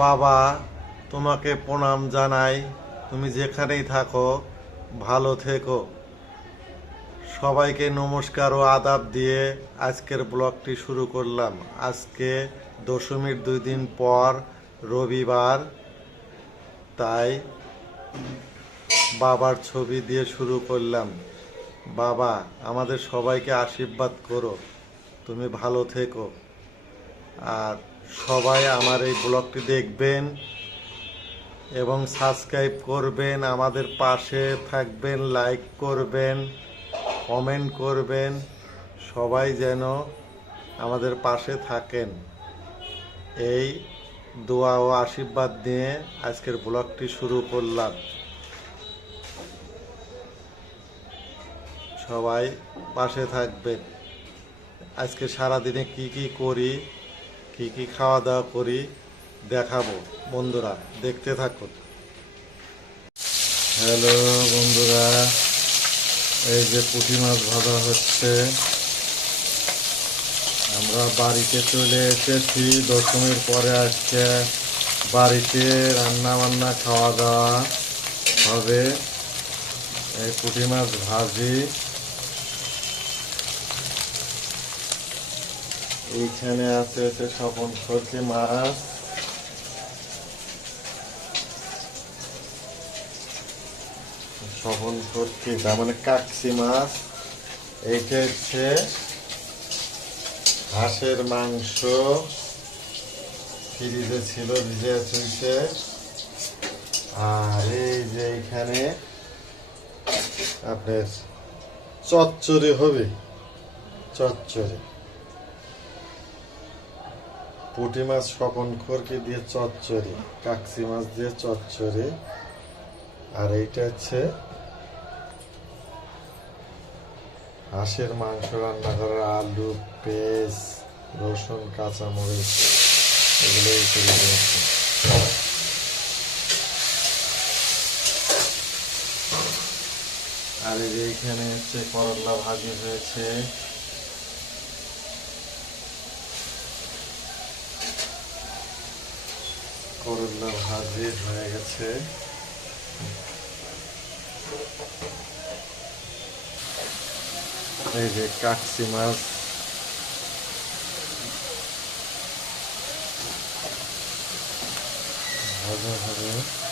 বাবা তোমাকে প্রণাম জানাই। তুমি যেখানেই থাকো, ভালো থেকো। সবাইকে নমস্কার ও আদাব দিয়ে আজকের ব্লগটি শুরু করলাম। আজকে দশমীর দুই দিন পর রবিবার, তাই বাবার ছবি দিয়ে শুরু করলাম। বাবা, আমাদের সবাইকে আশীর্বাদ করো। তুমি ভালো থেকো। আর সবাই আমার এই ব্লগটি দেখবেন এবং সাবস্ক্রাইব করবেন, আমাদের পাশে থাকবেন, লাইক করবেন, কমেন্ট করবেন, সবাই যেন আমাদের পাশে থাকেন। এই দোয়া ও আশীর্বাদ নিয়ে আজকের ব্লগটি শুরু করলাম। সবাই পাশে থাকবেন। আজকে সারাদিনে কি কি করি? কি কি খাওয়া দাওয়া করি, দেখাবো। বন্ধুরা, দেখতে থাকুন হ্যালো, বন্ধুরা, এই যে পুঁটি মাছ ভাজা হচ্ছে। আমরা বাড়িতে চলে এসেছি, দশমীর পরে আজকে বাড়িতে রান্না বান্না খাওয়া দাওয়া হবে। এই পুঁটি মাছ ভাজি এইখানে আছে হচ্ছে স্বপন সরষে মাছ স্বপন সরষে তার মানে কাকসি মাছ। এইটা হচ্ছে হাঁসের মাংস। ফ্রিজে ছিল ভিজে চলছে আর এই যে এখানে আপনার চচ্চড়ি হবে। চচ্চড়ি। পুঁটি মাছ স্বপন খড়কি দিয়ে চচ্চড়ি, কাকসি মাছ দিয়ে চচ্চড়ি। আর এইটা হচ্ছে হাঁসের মাংস রান্না করা আলু, পেঁয়াজ, রসুন, কাঁচামরিচ এগুলো তৈরি হয়েছে আর এইখানে হচ্ছে করলা ভাজি হয়েছে। করলা ভাজি হয়ে গেছে। এই যে কাকসি মাছ। ভাজা হবে।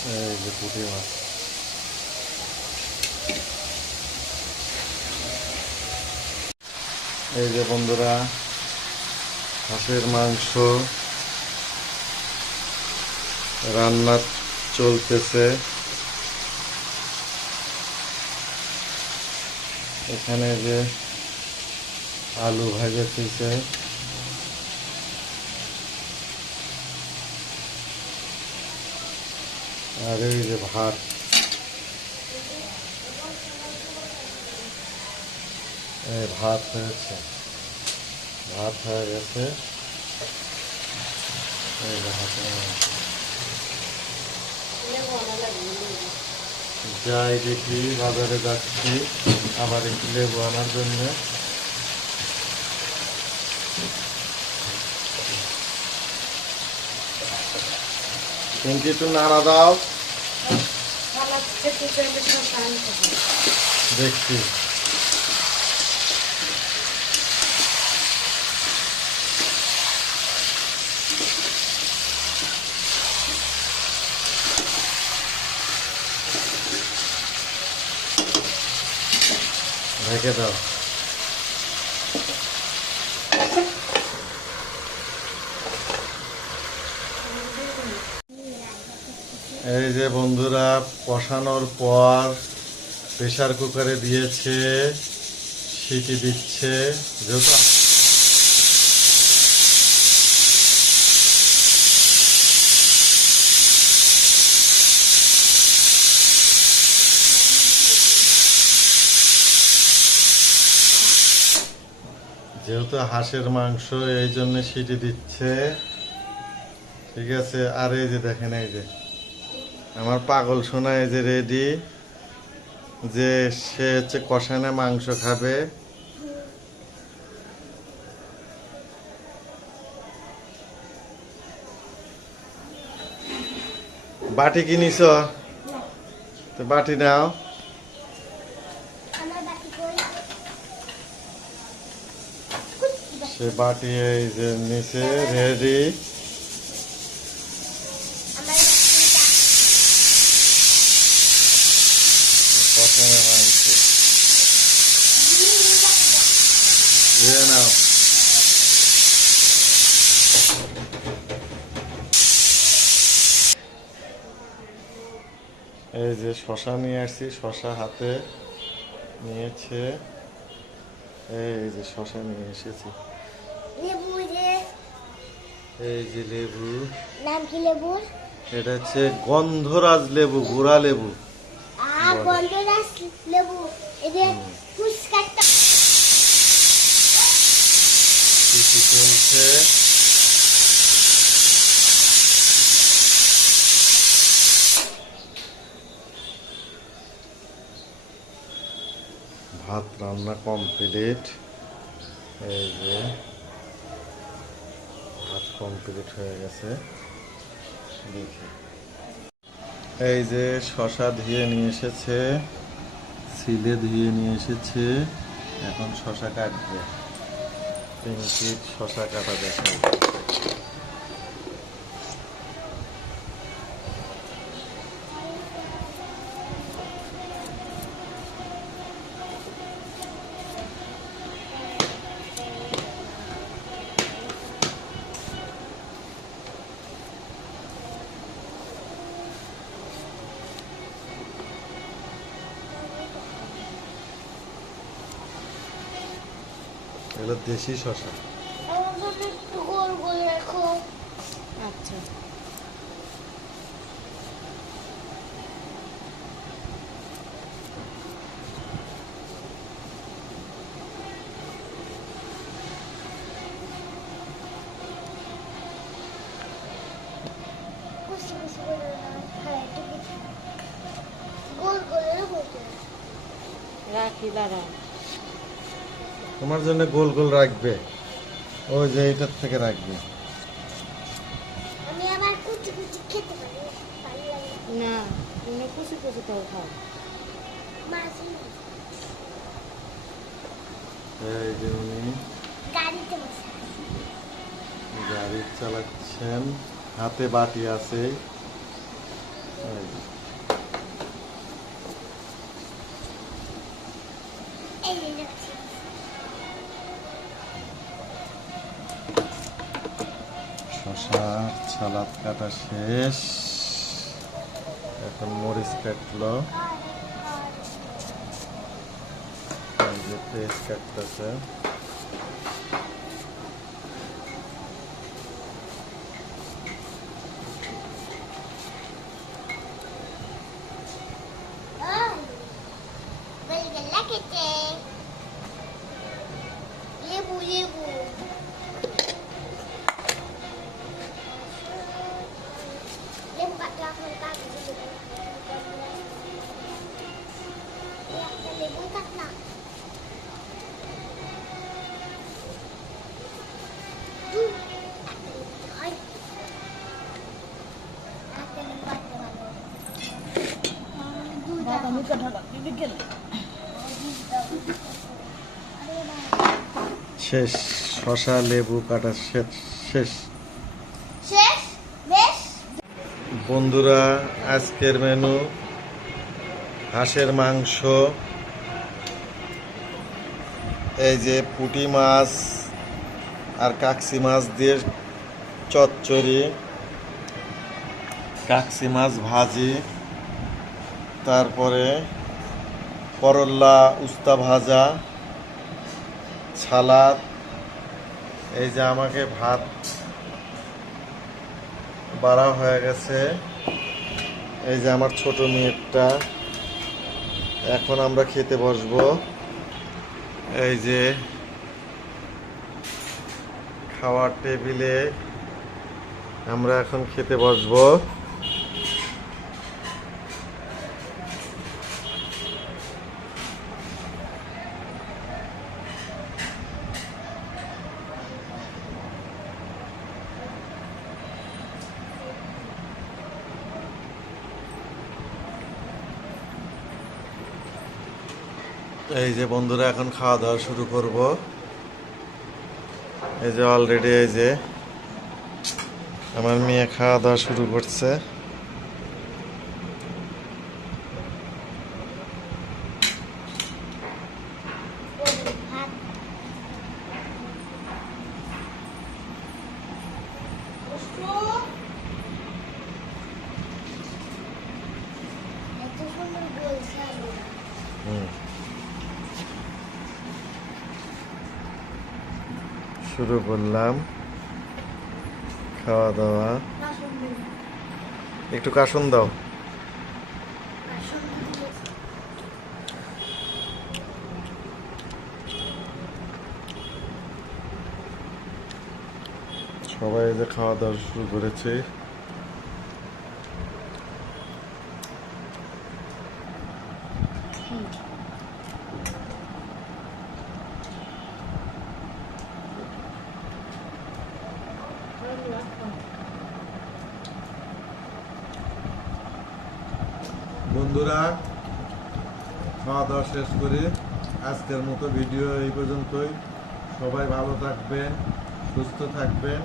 এই যে পুঁটি মাছ। এই যে বন্ধুরা, হাঁসের মাংস রান্না চলতেছে। এখানে যে আলু ভাজা ভাজাতেছে আর এই যে ভাত। ভাত হয়েছে। ভাত হয়ে গেছে। যাই দেখি, বাজারে যাচ্ছি। আবার একটু লেবু আনার জন্য। কিন্তু একটু নাড়া দাও দেখছি ঢেকে দাও এই যে বন্ধুরা, কষানোর পর প্রেসার কুকারে দিয়েছে সিটি দিচ্ছে, যেহেতু যেহেতু হাঁসের মাংস, এই জন্য সিটি দিচ্ছে। ঠিক আছে, আর এই যে দেখেন, এই যে আমার পাগল সোনা এই যে রেডি যে সে হচ্ছে কষানে মাংস খাবে। বাটি কিনিস তো বাটি নাও। সে বাটি এই যে নিচে রেডি আমার বাকিটা কষানে মাংস দিয়ে নাও এই যে শশা নিয়ে আসছি শশা হাতে নিয়েছে। এই যে শশা নিয়ে এসেছি। এই যে লেবু। নাম কি লেবুর এটা হচ্ছে গন্ধরাজ লেবু গুড়া লেবু। আর গন্ধরাস লেবু। ফুসকাটা চলছে? ভাত রান্না কমপ্লিট এই যে ভাত কমপ্লিট হয়ে গেছে। দেখি। এই যে শশা ধুয়ে নিয়ে এসেছে, সিলে ধুয়ে নিয়ে এসেছে, এখন শশা কাটবে। তিন শশা কাটা দেখাই এগুলো দেশি শশা আচ্ছা। রাখি দাঁড়া তোমার জন্য গোল গোল রাখবে। ওই যে এইটার থেকে রাখবে। আমি আবার কুচি কুচি খেতে পারি না তুমি কুচি কুচি করে খাও। এই যে উনি গাড়িতে বসে গাড়ি চালাচ্ছেন হাতে বাটি আছে। এই সালাদ কাটা শেষ এখন মরিচ কাটলো এই যে পেঁয়াজ কাটতেছে বেলগেলা খেতে লেবু লেবু লেবু শেষ শশা লেবু কাটা শেষ শেষ। বন্ধুরা আজকের মেনু হাঁসের মাংস। এই যে পুঁটি মাছ আর কাকসি মাছ দিয়ে চচ্চড়ি কাকসি মাছ ভাজি। তারপরে করল্লা, উস্তা ভাজা, সালাদ, এই যে আমাকে ভাত বাড়া হয়ে গেছে। এই যে আমার ছোট মেয়েরটা। এখন আমরা খেতে বসবো। এই যে খাওয়ার টেবিলে আমরা এখন খেতে বসবো। এই যে বন্ধুরা এখন খাওয়া দাওয়া শুরু করব। এই যে অলরেডি এই যে আমার মেয়ে খাওয়া দাওয়া শুরু করছে। হুম। শুরু করলাম। খাওয়া দাওয়া। একটু কাশন দাও। সবাই যে খাওয়া দাওয়া শুরু করেছে। বন্ধুরা খাওয়া দাওয়া শেষ করে। আজকের মতো ভিডিও এই পর্যন্তই। সবাই ভালো থাকবেন, সুস্থ থাকবেন,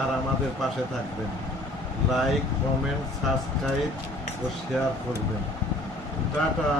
আর আমাদের পাশে থাকবেন। লাইক কমেন্ট সাবস্ক্রাইব ও শেয়ার করবেন। টাটা।